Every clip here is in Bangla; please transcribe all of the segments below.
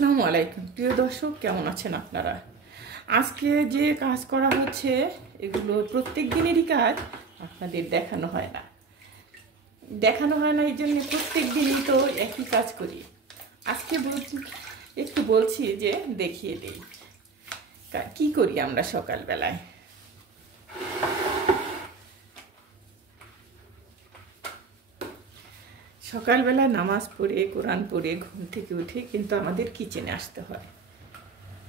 আসসালামু আলাইকুম প্রিয় দর্শক, কেমন আছেন আপনারা? আজকে যে কাজ করা হচ্ছে এগুলো প্রত্যেক দিনেরই কাজ, আপনাদের দেখানো হয় না এই জন্য প্রত্যেক দিনই তো একই কাজ করি। আজকে একটু বলছি যে দেখিয়ে দিই কি করি আমরা সকালবেলায়। সকালবেলায় নামাজ পড়ে কোরআন পড়ে ঘুম থেকে উঠে কিন্তু আমাদের কিচেনে আসতে হয়।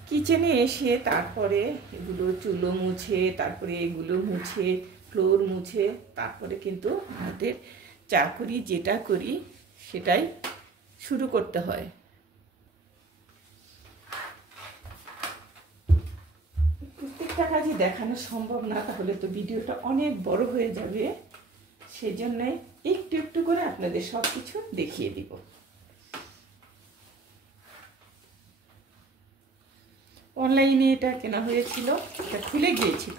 কিচেনে এসে তারপরে এগুলো চুলো মুছে, তারপরে এগুলো মুছে, ফ্লোর মুছে, তারপরে কিন্তু আমাদের চা করি, যেটা করি সেটাই শুরু করতে হয়। প্রত্যেকটা কাজই দেখানো সম্ভব না, তাহলে তো ভিডিওটা অনেক বড় হয়ে যাবে। সেই জন্যে একটু একটু করে আপনাদের সব কিছু দেখিয়ে দিব। অনলাইনে এটা কেনা হয়েছিল, এটা খুলে গিয়েছিল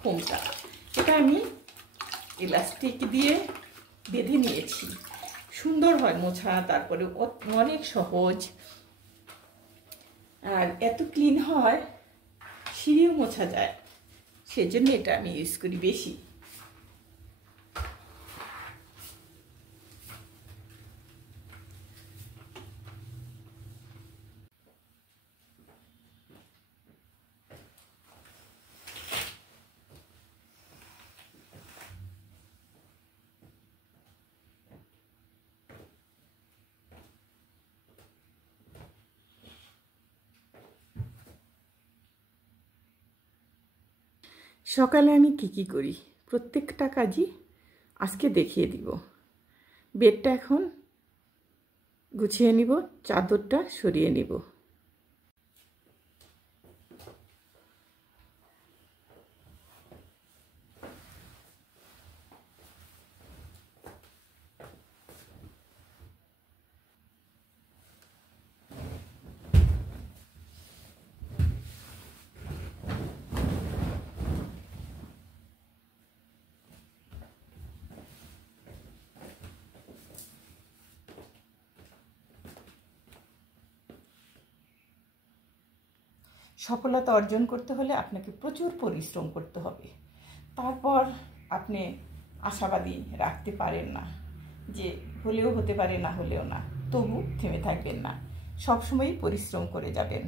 ফোমটা। এটা আমি ইলাস্টিক দিয়ে বেঁধে নিয়েছি। সুন্দর হয় মোছা, তারপরে অনেক সহজ, আর এত ক্লিন হয় সিঁড়িও মোছা যায়। সেজন্য এটা আমি ইউজ করি বেশি। সকালে আমি কি করি প্রত্যেকটা কাজই আজকে দেখিয়ে দিব। বেডটা এখন গুছিয়ে নিব, চাদরটা সরিয়ে নিব। সফলতা অর্জন করতে হলে আপনাকে প্রচুর পরিশ্রম করতে হবে। তারপর আপনি আশাবাদী রাখতে পারেন না যে হলেও হতে পারে, না হলেও না, তবু থেমে থাকবেন না, সবসময়ই পরিশ্রম করে যাবেন।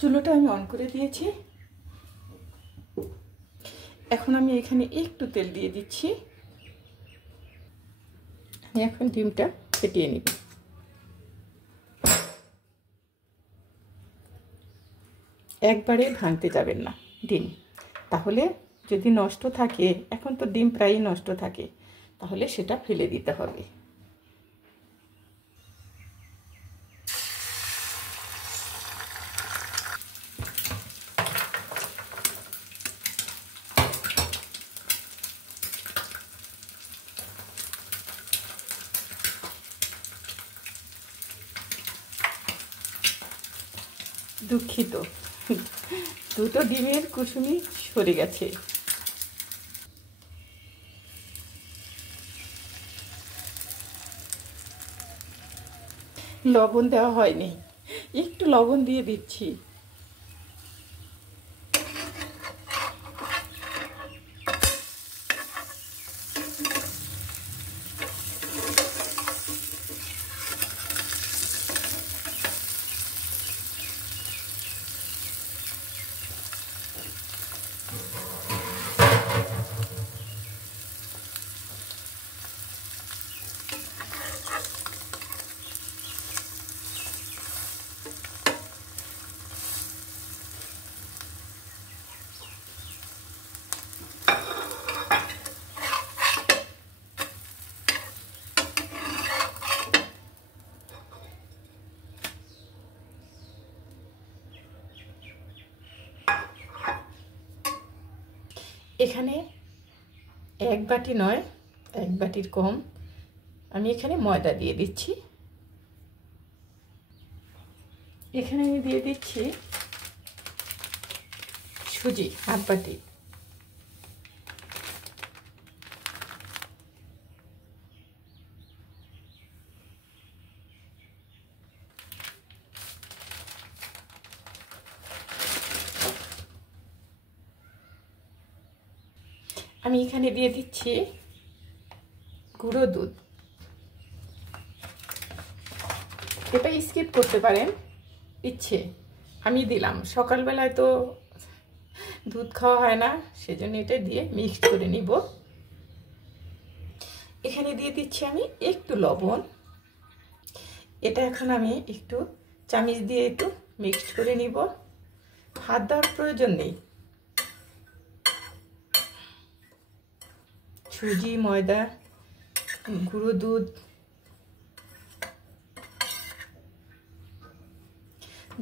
চুলোটা আমি অন করে দিয়েছি। এখন আমি এখানে একটু তেল দিয়ে দিচ্ছি। আমি এখন ডিমটা ফেটিয়ে নিব। একবারে ভাঙতে যাবেন না ডিম, তাহলে যদি নষ্ট থাকে, এখন তো ডিম প্রায়ই নষ্ট থাকে, তাহলে সেটা ফেলে দিতে হবে। দুঃখিত, দুটো ডিমের কুসুমি সরে গেছে। লবণ দেওয়া হয়নি, একটু লবণ দিয়ে দিচ্ছি। এখানে 1 বাটি নয়, 1 বাটির কম আমি এখানে ময়দা দিয়ে দিচ্ছি। এখানে আমি দিয়ে দিচ্ছি সুজি 1/2 বাটি। আমি এখানে দিয়ে দিচ্ছি গুঁড়ো দুধ। এটা স্কিপ করতে পারেন ইচ্ছে, আমি দিলাম। সকালবেলায় তো দুধ খাওয়া হয় না, সেজন্য এটা দিয়ে মিক্সড করে নিব। এখানে দিয়ে দিচ্ছি আমি একটু লবণ। এটা এখন আমি একটু চামচ দিয়ে একটু মিক্সড করে নিব, হাত দেওয়ার প্রয়োজন নেই। সুজি, ময়দা, গুঁড়ো দুধ,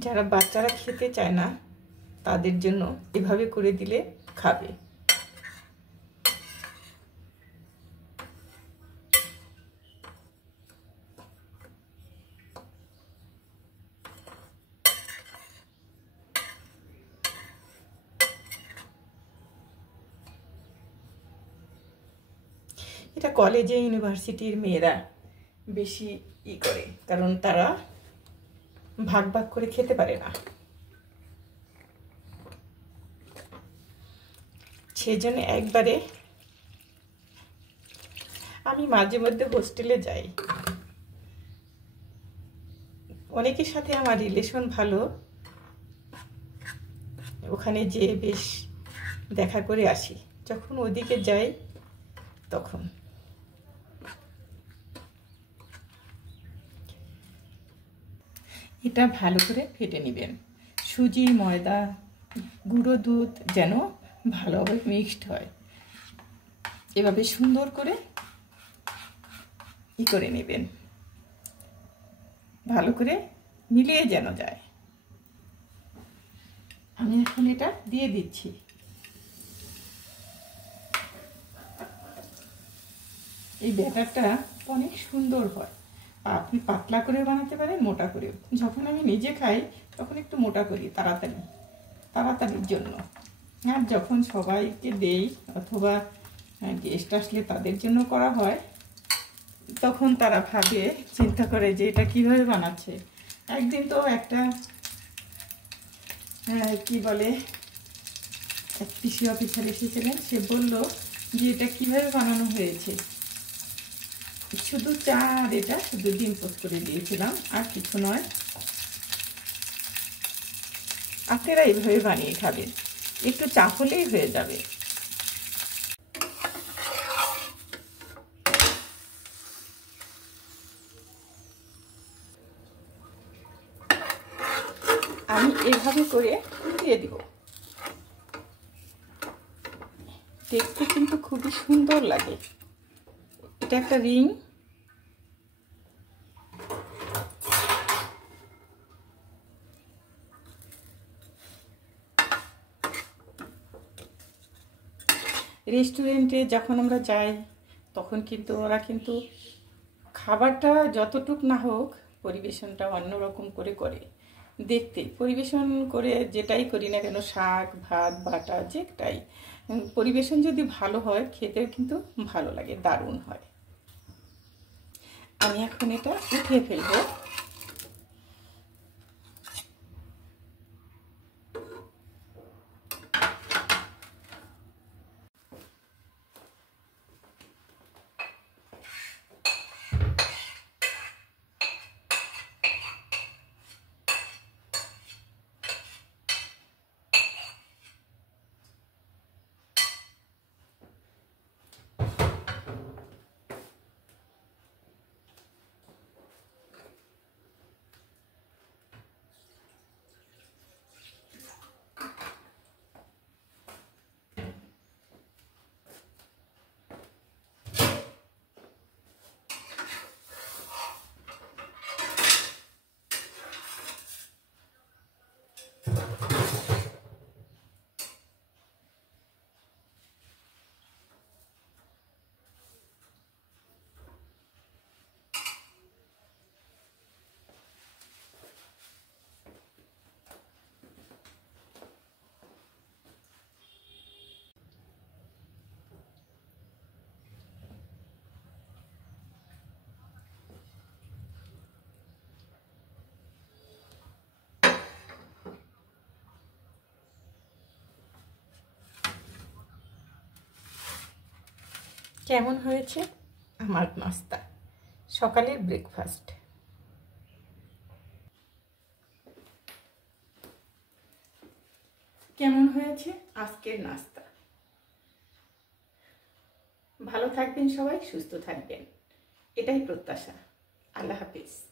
যারা বাচ্চারা খেতে চায় না তাদের জন্য এভাবে করে দিলে খাবে। এটা কলেজে ইউনিভার্সিটির মেয়েরা বেশি করে, কারণ তারা ভাগ ভাগ করে খেতে পারে না, সেজন্য একবারে। আমি মাঝে মধ্যে হোস্টেলে যাই, অনেকের সাথে আমার রিলেশন ভালো, ওখানে যেয়ে বেশ দেখা করে আসি। যখন ওদিকে যাই তখন এটা ভালো করে ফেটে নেবেন। সুজি, ময়দা, গুঁড়ো দুধ যেন ভালোভাবে মিক্সড হয়, এভাবে সুন্দর করে করে নেবেন, ভালো করে মিলিয়ে যেন যায়। আমি এখন এটা দিয়ে দিচ্ছি। এই ব্যাটারটা অনেক সুন্দর হয়, আপনি পাতলা করে বানাতে পারেন, মোটা করেও। যখন আমি নিজে খাই তখন একটু মোটা করি, তাড়াতাড়ির জন্য। আর যখন সবাইকে দেই অথবা গেস্ট আসলে তাদের জন্য করা হয়, তখন তারা ভাবে, চিন্তা করে যে এটা কিভাবে বানাচ্ছে। একদিন তো একটা কি বলে, এক কৃষি অফিসার এসেছিলেন, সে বলল যে এটা কিভাবে বানানো হয়েছে। শুধু চা আর এটা শুধু ডিম পোস্ট করে দিয়েছিলাম, আর কিছু নয়। আপনারা এইভাবে বানিয়ে খাবেন, একটু চা হলেই হয়ে যাবে। আমি এভাবে করে দিয়ে দিব, দেখতে কিন্তু খুবই সুন্দর লাগে। এটা একটা রিং, রেস্টুরেন্টে যখন আমরা যাই তখন কিন্তু ওরা কিন্তু খাবারটা যতটুক না হোক পরিবেশনটা অন্যরকম করে করে। দেখতে পরিবেশন করে যেটাই করি না কেন, শাক, ভাত, বাটা, যেটাই পরিবেশন যদি ভালো হয় খেতেও কিন্তু ভালো লাগে, দারুণ হয়। আমি এখন এটা উঠিয়ে ফেলবো। কেমন হয়েছে আমার নাস্তা, সকালের ব্রেকফাস্ট? কেমন হয়েছে আজকের নাস্তা? ভালো থাকবেন সবাই, সুস্থ থাকবেন, এটাই প্রত্যাশা। আল্লাহ হাফিজ।